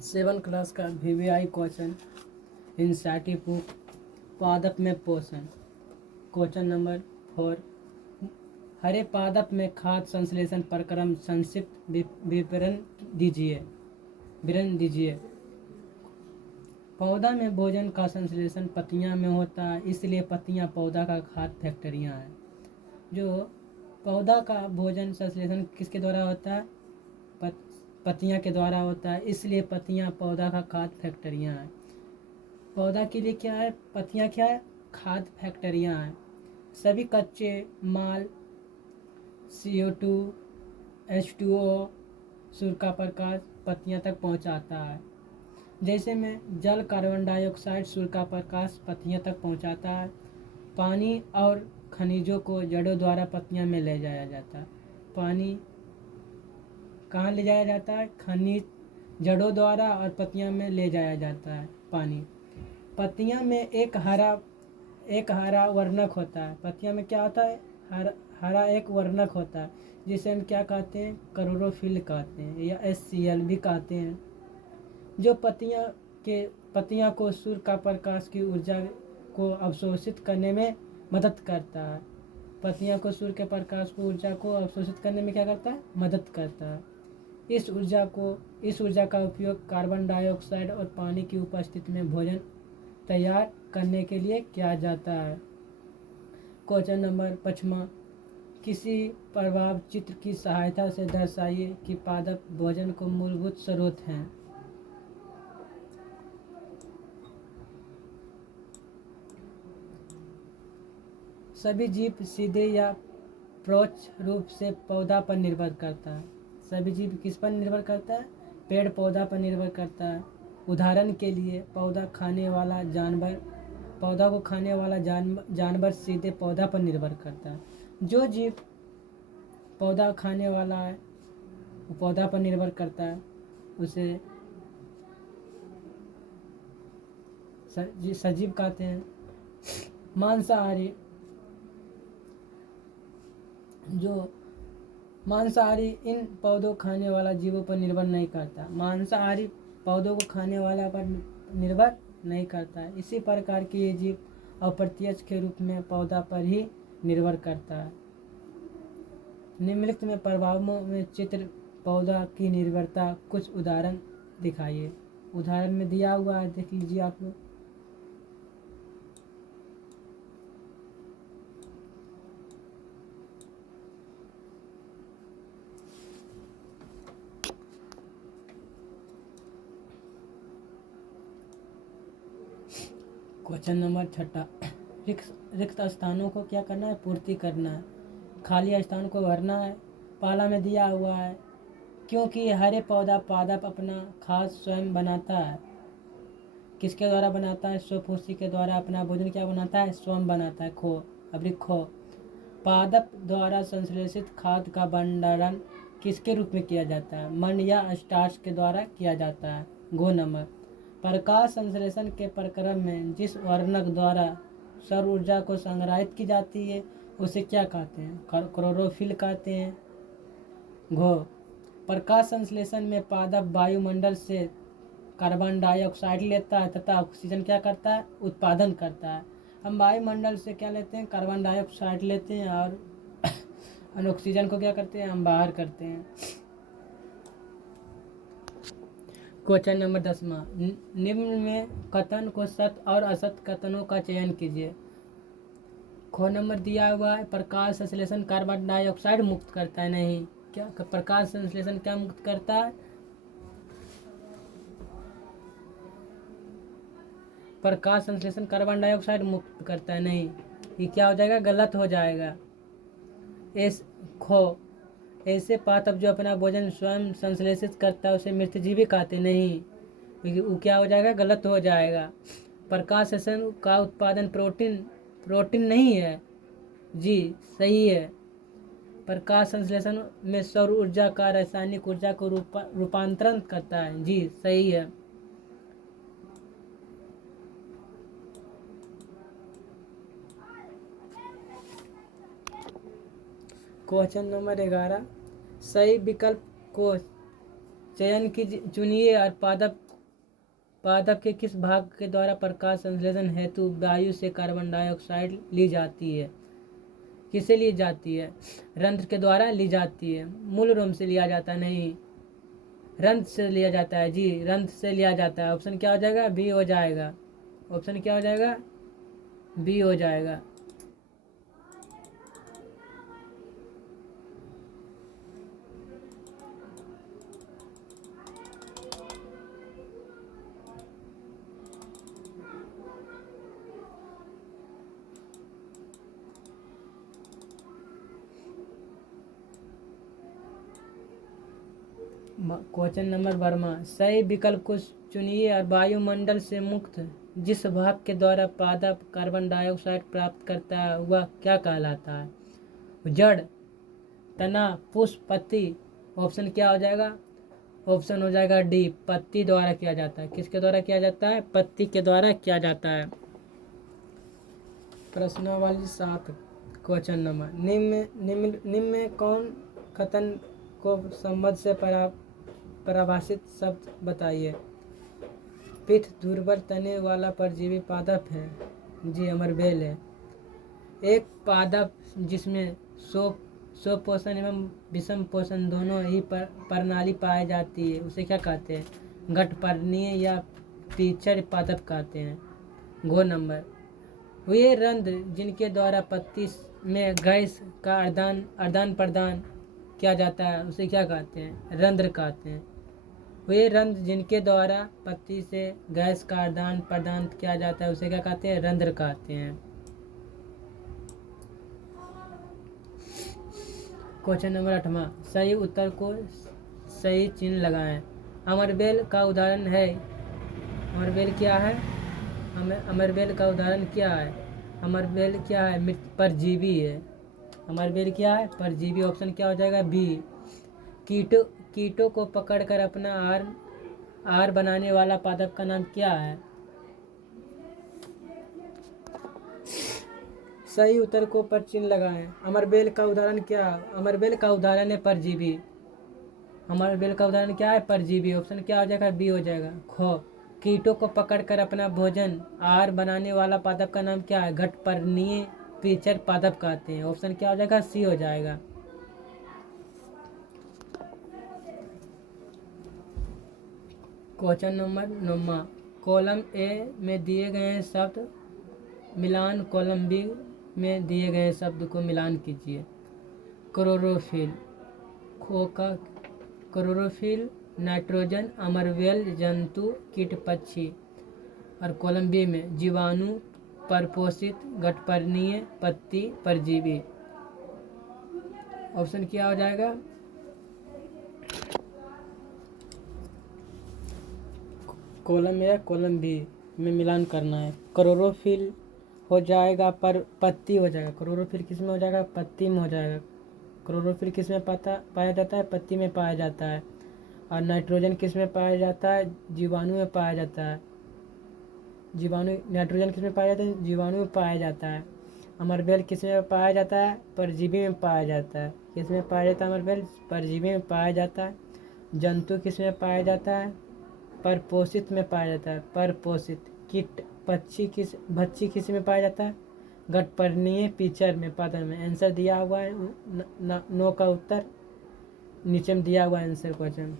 7 class का VVI question इंसाटी book पादप में पोषण। क्वेश्चन नंबर 4, हरे पादप में खाद्य संश्लेषण प्रक्रम संक्षिप्त विवरण दीजिए। पौधा में भोजन का संश्लेषण पत्तियां में होता है, इसलिए पत्तियां पौधा का खाद्य फैक्ट्रियां हैं। जो पौधा का भोजन संश्लेषण किसके द्वारा होता है? पत्तियां के द्वारा होता है, इसलिए पत्तियां पौधा का खाद्य फैक्ट्रियां हैं। पौधा के लिए क्या है? पत्तियां क्या है? खाद्य फैक्ट्रियां हैं। सभी कच्चे माल CO2, H2O, सूर्य का प्रकाश पत्तियां तक पहुंचाता है। जैसे में जल, कार्बन डाइऑक्साइड, सूर्य का प्रकाश पत्तियां तक पहुंचाता है। पानी और खनिजों को जड़ों द्वारा पत्तियां में ले जाया जाता है। पानी कहाँ ले जाया जाता है? खनिज जड़ों द्वारा और पत्तियां में ले जाया जाता है पानी। पत्तियां में एक हरा वर्णक होता है। पत्तियां में क्या होता है? हरा एक वर्णक होता है, जिसे हम क्या कहते हैं? क्लोरोफिल कहते हैं या HCl भी कहते हैं। जो पत्तियां को सूर्य का प्रकाश की ऊर्जा को अवशोषित करने में मदद करता है। पत्तियां को सूर्य के प्रकाश को ऊर्जा को अवशोषित करने में क्या करता है? मदद करता है। इस ऊर्जा का उपयोग कार्बन डाइऑक्साइड और पानी की उपस्थिति में भोजन तैयार करने के लिए किया जाता है। क्वेश्चन नंबर 5, किसी प्रभाव चित्र की सहायता से दर्शाइए कि पादप भोजन को मूलभूत स्रोत हैं। सभी जीव सीधे या परोक्ष रूप से पौधा पर निर्भर करता है। सभी जीव किस पर निर्भर करता है? पेड़ पौधा पर निर्भर करता है। उदाहरण के लिए पौधा को खाने वाला जानवर सीधे पौधा पर निर्भर करता है। जो जीव पौधा खाने वाला है वो पौधा पर निर्भर करता है, उसे सजीव कहते हैं। मांसाहारी इन पौधों खाने वाला जीवों पर निर्भर नहीं करता। मांसाहारी पौधों को खाने वाला पर निर्भर नहीं करता है। इसी प्रकार के ये जीव अप्रत्यक्ष के रूप में पौधा पर ही निर्भर करता है। निम्नलिखित में प्रभावों में चित्र पौधा की निर्भरता कुछ उदाहरण दिखाइए। उदाहरण में दिया हुआ है, देख लीजिए आप लोग। क्वेश्चन नंबर 6, रिक्त स्थानों को क्या करना है? पूर्ति करना है। खाली स्थान को भरना है। पाला में दिया हुआ है, क्योंकि हरे पादप अपना खाद्य स्वयं बनाता है। किसके द्वारा बनाता है? स्वफूसी के द्वारा अपना भोजन क्या बनाता है? स्वयं बनाता है। खो पादप द्वारा संश्लेषित खाद्य का भंडारण किसके रूप में किया जाता है? मंड या स्टार्च के द्वारा किया जाता है। नंबर, प्रकाश संश्लेषण के प्रक्रम में जिस वर्णक द्वारा सौर ऊर्जा को संग्रहित की जाती है उसे क्या कहते हैं? क्लोरोफिल कहते हैं। प्रकाश संश्लेषण में पादप वायुमंडल से कार्बन डाइऑक्साइड लेता है तथा ऑक्सीजन क्या करता है? उत्पादन करता है। हम वायुमंडल से क्या लेते हैं? कार्बन डाइऑक्साइड लेते हैं और ऑक्सीजन को क्या करते हैं? हम बाहर करते हैं। क्वेश्चन नंबर 10, निम्न में कथन को सत्य और असत्य कथनों का चयन कीजिए। नंबर दिया हुआ है, प्रकाश संश्लेषण कार्बन डाइऑक्साइड मुक्त करता है। नहीं। क्या प्रकाश संश्लेषण क्या मुक्त करता है? प्रकाश संश्लेषण कार्बन डाइऑक्साइड मुक्त करता है। नहीं, ये क्या हो जाएगा? गलत हो जाएगा। ऐसे पादप जो अपना भोजन स्वयं संश्लेषित करता है उसे मृतजीवी कहते नहीं, क्योंकि वो क्या हो जाएगा? गलत हो जाएगा। प्रकाश संश्लेषण का उत्पादन प्रोटीन नहीं है। जी सही है। प्रकाश संश्लेषण में सौर ऊर्जा का रासायनिक ऊर्जा को रूपांतरण करता है। जी सही है। क्वेश्चन नंबर 11, सही विकल्प को चुनिए और पादप पादप के किस भाग के द्वारा प्रकाश संश्लेषण हेतु वायु से कार्बन डाइऑक्साइड ली जाती है? किसे ली जाती है? रंध्र के द्वारा ली जाती है। मूल रोम से लिया जाता नहीं, रंध्र से लिया जाता है जी, रंध्र से लिया जाता है। ऑप्शन क्या हो जाएगा? बी हो जाएगा। ऑप्शन क्या हो जाएगा? बी हो जाएगा। क्वेश्चन नंबर वर्मा, सही विकल्प को चुनिए और वायुमंडल से मुक्त जिस भाग के द्वारा पादप कार्बन डाइऑक्साइड प्राप्त करता है वह क्या कहलाता है? जड़, तना, पुष्प, पत्ती। ऑप्शन क्या हो जाएगा? ऑप्शन हो जाएगा डी, पत्ती द्वारा किया जाता है। किसके द्वारा किया जाता है? पत्ती के द्वारा किया जाता है। प्रश्नावली 7 क्वेश्चन नंबर, निम्न में कौन कथन को संबंध से परिभाषित शब्द बताइए? पीठ दुर्बल तने वाला परजीवी पादप है जी, अमरबेल है। एक पादप जिसमें स्वपोषण एवं विषम पोषण दोनों ही प्रणाली पाई जाती है उसे क्या कहते हैं? गठपर्णीय या पीचड़ पादप कहते हैं। गो नंबर, वे रंध्र जिनके द्वारा पत्ती में गैस का आदान प्रदान किया जाता है उसे क्या कहते हैं? रंध्र कहते हैं। वे रंध्र जिनके द्वारा पत्ती से गैस का आदान प्रदान किया जाता है उसे क्या कहते हैं? रंध्र कहते हैं। क्वेश्चन नंबर 8वां, सही उत्तर को सही चिन्ह लगाएं। अमरबेल का उदाहरण है, अमरबेल क्या है? अमरबेल का उदाहरण क्या है? अमरबेल क्या है? परजीवी है। अमरबेल क्या है? परजीवी। ऑप्शन क्या हो जाएगा? बी। कीटों को पकड़कर अपना आहार बनाने वाला पादप का नाम क्या है? सही उत्तर को पर चिन्ह लगाएं। अमरबेल का उदाहरण क्या है? अमरबेल का उदाहरण है परजीवी। अमरबेल का उदाहरण क्या है? परजीवी। ऑप्शन क्या हो जाएगा? बी हो जाएगा। खो, कीटों को पकड़कर अपना भोजन आहार बनाने वाला पादप का नाम क्या है? गठपर्णीय पीचड़ पादप कहते हैं। ऑप्शन क्या हो जाएगा? सी हो जाएगा। क्वेश्चन नंबर 9, कॉलम ए में दिए गए शब्द मिलान, कॉलम बी में दिए गए शब्द को मिलान कीजिए। क्लोरोफिल, खोका, क्लोरोफिल, नाइट्रोजन, अमरबेल, जंतु, कीट, पक्षी। और कॉलम बी में जीवाणु, परपोषित, गठपर्णीय, पत्ती, परजीवी। ऑप्शन क्या हो जाएगा? कॉलम ए कॉलम बी में मिलान करना है। क्लोरोफिल हो जाएगा, पर पत्ती हो जाएगा। क्लोरोफिल किस में हो जाएगा? पत्ती में हो जाएगा। क्लोरोफिल किस में पाया जाता है? पत्ती में पाया जाता है। और नाइट्रोजन किस में पाया जाता है? जीवाणु में पाया जाता है। नाइट्रोजन किस में पाया जाता है? जीवाणु में पाया जाता है। अमरबेल किस में पाया जाता है? परजीवी में पाया जाता है। किस में पाया जाता है अमरबेल? परजीवी में पाया जाता है। जंतु किस में पाया जाता है? परपोषित में पाया जाता है। परपोषित। कीट, भक्षी किस में पाया जाता है? गठपर्णीय पीचड़ में, पादप में। आंसर दिया हुआ है 9 का उत्तर नीचे में दिया हुआ है आंसर क्वेश्चन।